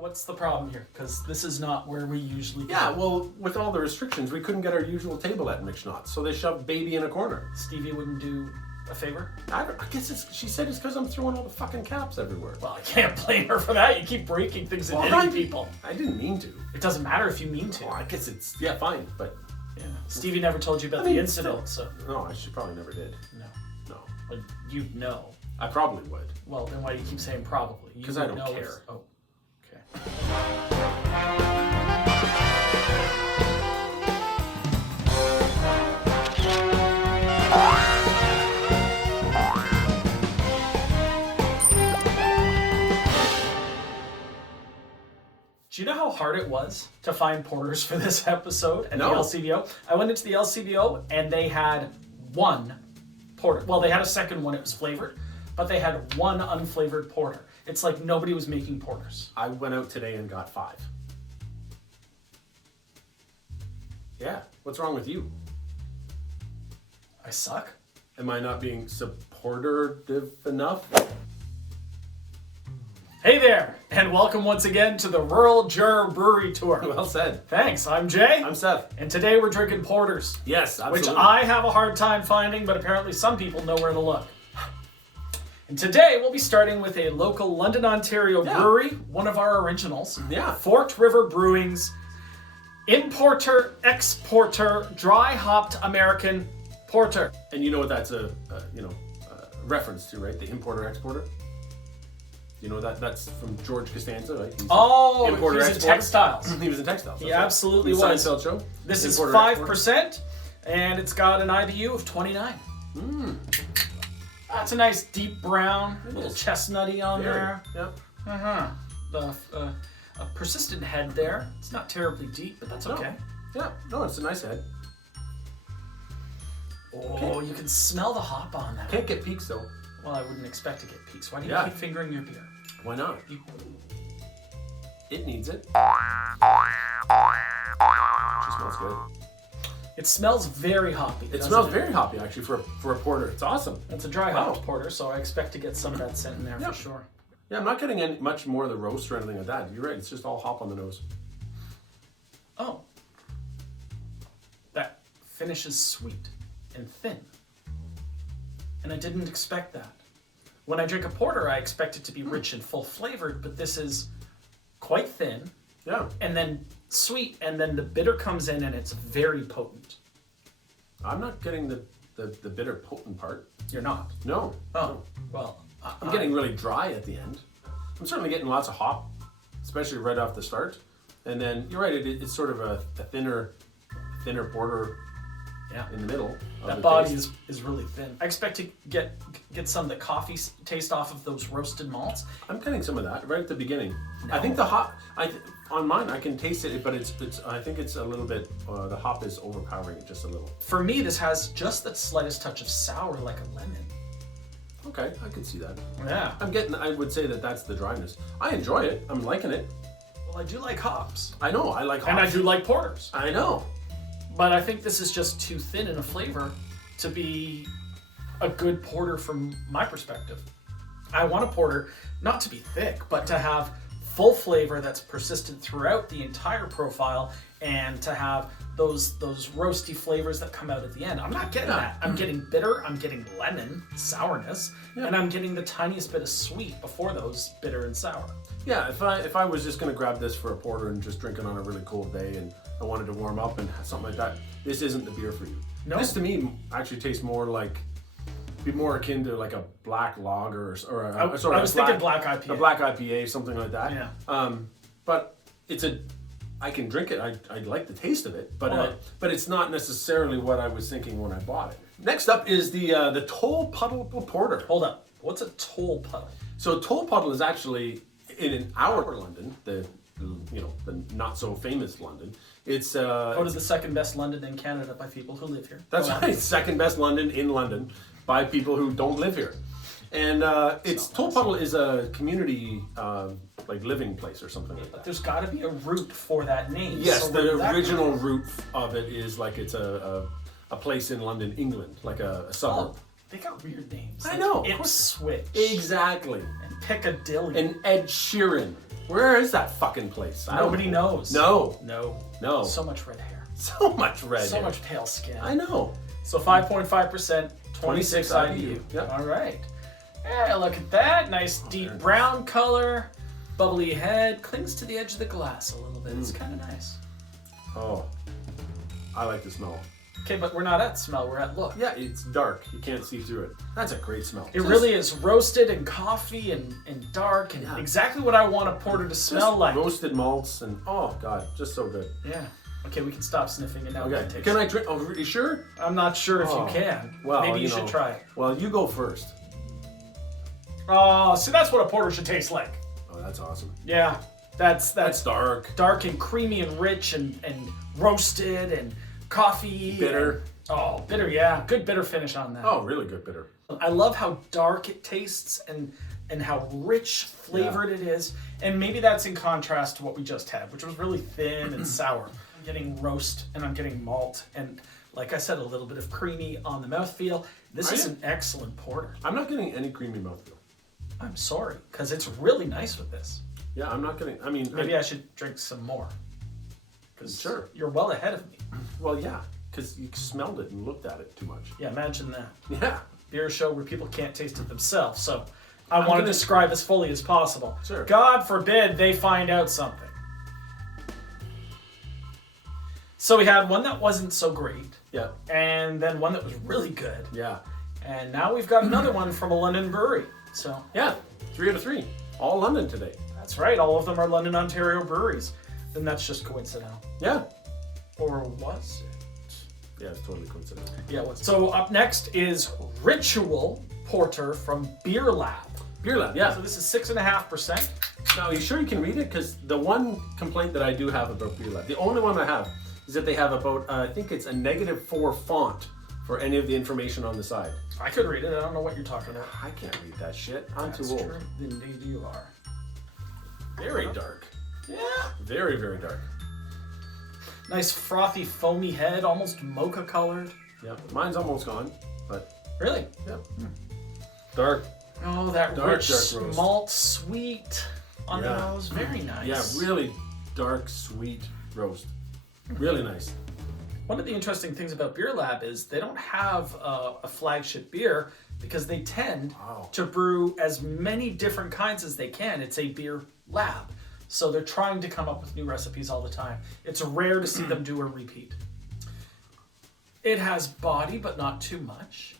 What's the problem here? Because this is not where we usually go. Yeah, well, with all the restrictions, we couldn't get our usual table at McSchnotts, so they shoved baby in a corner. Stevie wouldn't do a favor? I guess she said it's because I'm throwing all the fucking caps everywhere. Well, I can't blame her for that. You keep breaking things and hitting people. I didn't mean to. It doesn't matter if you mean to. Well, I guess it's, yeah, fine, but... Yeah. Stevie never told you about the incident, so... No, she probably never did. No. No. Well, you'd know. I probably would. Well, then why do you keep saying probably? Because I don't care. Oh, okay. Do you know how hard it was to find porters for this episode at the LCBO? I went into the LCBO and they had one porter. Well, they had a second one, it was flavored, but they had one unflavored porter. It's like nobody was making porters. I went out today and got 5. Yeah, what's wrong with you? I suck? Am I not being supportive enough? Hey there, and welcome once again to the Rural Juror Brewery Tour. Well said. Thanks, I'm Jay. I'm Seth. And today we're drinking porters. Yes, absolutely. Which I have a hard time finding, but apparently some people know where to look. And today we'll be starting with a local London, Ontario brewery, one of our originals. Yeah. Forked River Brewing's importer, exporter, dry hopped American porter. And you know what that's a reference to, right? The importer exporter. You know that that's from George Costanza, right? He was in textiles. He was in textiles. He absolutely was. Seinfeld show. This is 5%, and it's got an IBU of 29. That's a nice deep brown, a little chestnutty on there. Yep. A persistent head there. It's not terribly deep, but that's okay. Yeah, no, it's a nice head. Oh, you can smell the hop on that. Can't get peaks though. Well, I wouldn't expect to get peaks. Why do you keep fingering your beer? Why not? It needs it. She smells good. It smells very hoppy. It smells very hoppy, actually, for a porter. It's awesome. It's a dry hopped porter, so I expect to get some of that scent in there for sure. Yeah, I'm not getting much more of the roast or anything like that. You're right. It's just all hop on the nose. Oh. That finish is sweet and thin. And I didn't expect that. When I drink a porter, I expect it to be rich and full flavored, but this is quite thin. Yeah. And then sweet, and then the bitter comes in and it's very potent. I'm not getting the bitter potent part. You're not? No. Oh, well. I'm getting really dry at the end. I'm certainly getting lots of hop, especially right off the start. And then, you're right, it's sort of a thinner porter in the middle. That body is really thin. I expect to get some of the coffee taste off of those roasted malts. I'm getting some of that right at the beginning. No. I think the hop, on mine I can taste it, but it's I think it's a little bit, the hop is overpowering it just a little. For me, this has just that slightest touch of sour, like a lemon. Okay, I could see that. Yeah. I would say that's the dryness. I enjoy it. I'm liking it. Well, I do like hops. I know, I like hops. And I do like porters. I know. But I think this is just too thin in a flavor to be a good porter from my perspective. I want a porter not to be thick, but to have full flavor that's persistent throughout the entire profile and to have those roasty flavors that come out at the end. I'm not getting that. I'm getting bitter, I'm getting lemon, sourness, and I'm getting the tiniest bit of sweet before those bitter and sour. Yeah, if I was just going to grab this for a porter and just drink it on a really cold day and I wanted to warm up and something like that, this isn't the beer for you. No. This to me actually tastes more akin to like a black lager or a thinking black IPA. A black IPA, something like that. Yeah. But I can drink it. I like the taste of it, but it's not necessarily what I was thinking when I bought it. Next up is the Tolpuddle porter. Hold up. What's a Tolpuddle? So Tolpuddle is actually in our London, the not so famous London. It's voted the second best London in Canada by people who live here. That's right. Second best London in London by people who don't live here. And Tolpuddle is a community living place or something like that. But there's got to be a root for that name. Yes, so the original root of it is like it's a place in London, England, like a suburb. Oh, they got weird names. I know. Ipswich. Exactly. And Piccadilly. And Ed Sheeran. Where is that fucking place? Nobody knows. No. So much red hair. So much red. So much pale skin. I know. So 5.5%, 26 IBU. Yep. All right. Hey, look at that. Nice deep brown color. Bubbly head. Clings to the edge of the glass a little bit. It's kind of nice. Oh, I like the smell. Okay, but we're not at smell. We're at look. Yeah, it's dark. You can't see through it. That's a great smell. It really is roasted and coffee and dark and exactly what I want a porter to smell like. Roasted malts and oh god, just so good. Yeah. Okay, we can stop sniffing and now we Okay, can taste can it. I drink? Oh, are you sure? I'm not sure if you can. Well, maybe you should try it. Well, you go first. Oh, see, that's what a porter should taste like. Oh, that's awesome. Yeah, that's dark. Dark and creamy and rich and roasted and coffee. Bitter. Bitter, yeah. Good bitter finish on that. Oh, really good bitter. I love how dark it tastes and how rich flavored it is. And maybe that's in contrast to what we just had, which was really thin and sour. I'm getting roast and I'm getting malt and, like I said, a little bit of creamy on the mouthfeel. This is an excellent porter. I'm not getting any creamy mouthfeel. I'm sorry, because it's really nice with this. Yeah, I'm not getting. I mean, Maybe I should drink some more. Sure. You're well ahead of me. Well, yeah, because you smelled it and looked at it too much. Yeah, imagine that. Yeah. Beer show where people can't taste it themselves, so I want to describe as fully as possible. Sure. God forbid they find out something. So we had one that wasn't so great, Yeah. and then one that was really good, Yeah. and now we've got another one from a London brewery. So Yeah. 3 out of 3. All London today. that's right, all of them are London, Ontario breweries. Then that's just coincidental. Yeah. Or was it? Yeah, it's totally coincidental. Yeah, it was. So up next is Ritual Porter from Beerlab. Beerlab, yeah. So this is 6.5%. Now, are you sure you can read it? Because the one complaint that I do have about Beerlab, the only one I have, is that they have about, I think it's a -4 font for any of the information on the side. I could read it. I don't know what you're talking about. I can't read that shit. I'm That's too old. true. Indeed you are. Very dark. Yeah. Very, very dark. Nice frothy foamy head, almost mocha colored. Yeah, mine's almost gone, but Really? yeah. Dark. Oh, that Dark, rich dark roast. malt sweet on the Yeah. nose. Very nice. Yeah, really dark, sweet roast. Really nice. One of the interesting things about Beerlab is they don't have a flagship beer because they tend to brew as many different kinds as they can. It's a beer lab. So they're trying to come up with new recipes all the time. It's rare to see them do a repeat. It has body, but not too much.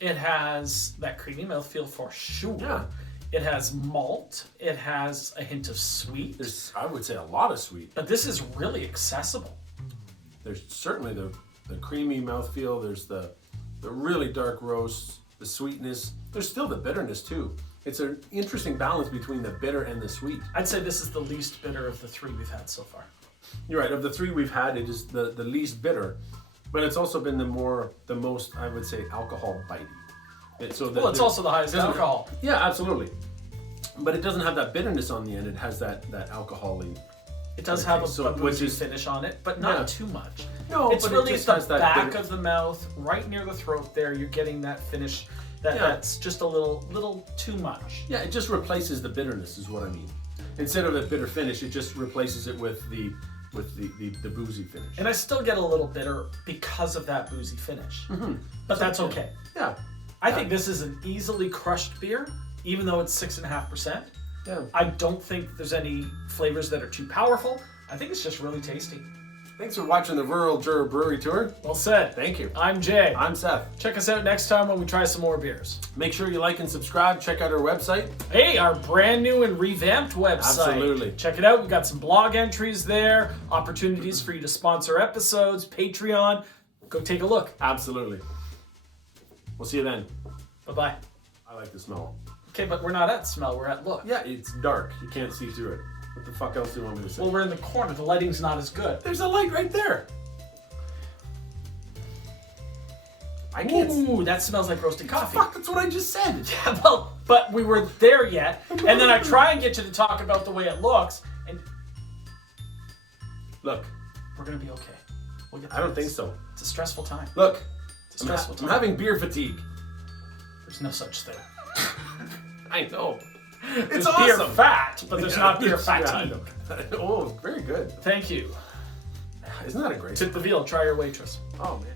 It has that creamy mouthfeel for sure. Yeah. It has malt. It has a hint of sweet. There's, I would say, a lot of sweet. But this is really accessible. There's certainly the creamy mouthfeel. There's the really dark roasts, the sweetness. There's still the bitterness too. It's an interesting balance between the bitter and the sweet. I'd say this is the least bitter of the three we've had so far. You're right. Of the 3 we've had, it is the least bitter, but it's also been the most, I would say, alcohol bitey. It's also the highest alcohol. Yeah, absolutely. But it doesn't have that bitterness on the end. It has that alcohol-y. It does have a boozy finish on it, but not too much. No, it's but really it just at has the that back of the mouth, right near the throat there, you're getting that finish that's just a little too much. Yeah, it just replaces the bitterness is what I mean. Instead of a bitter finish, it just replaces it with the boozy finish. And I still get a little bitter because of that boozy finish. Mm-hmm. But that's okay. Yeah. I think this is an easily crushed beer, even though it's 6.5%. Yeah. I don't think there's any flavors that are too powerful. I think it's just really tasty. Thanks for watching the Rural Juror Brewery Tour. Well said. Thank you. I'm Jay. I'm Seth. Check us out next time when we try some more beers. Make sure you like and subscribe. Check out our website. Hey, our brand new and revamped website. Absolutely. Check it out. We've got some blog entries there, opportunities for you to sponsor episodes, Patreon. Go take a look. Absolutely. We'll see you then. Bye-bye. I like the smell. Okay, but we're not at smell. We're at look. Yeah, it's dark. You can't see through it. What the fuck else do you want me to say? Well, we're in the corner. The lighting's not as good. There's a light right there. I can't. Ooh, that smells like roasted coffee. Fuck, that's what I just said. Yeah, well, but we were there yet, and then I try and get you to talk about the way it looks, and Look, we're gonna be okay. We'll get I don't through think this. so. It's a stressful time. Look, It's a stressful I'm time. having beer fatigue. There's no such thing. I know. There's It's beer awesome. fat, but there's not beer Yeah, I fatigue. know. Oh, very good. Thank you. Isn't that a great? Tip the veal, try your waitress. Oh man.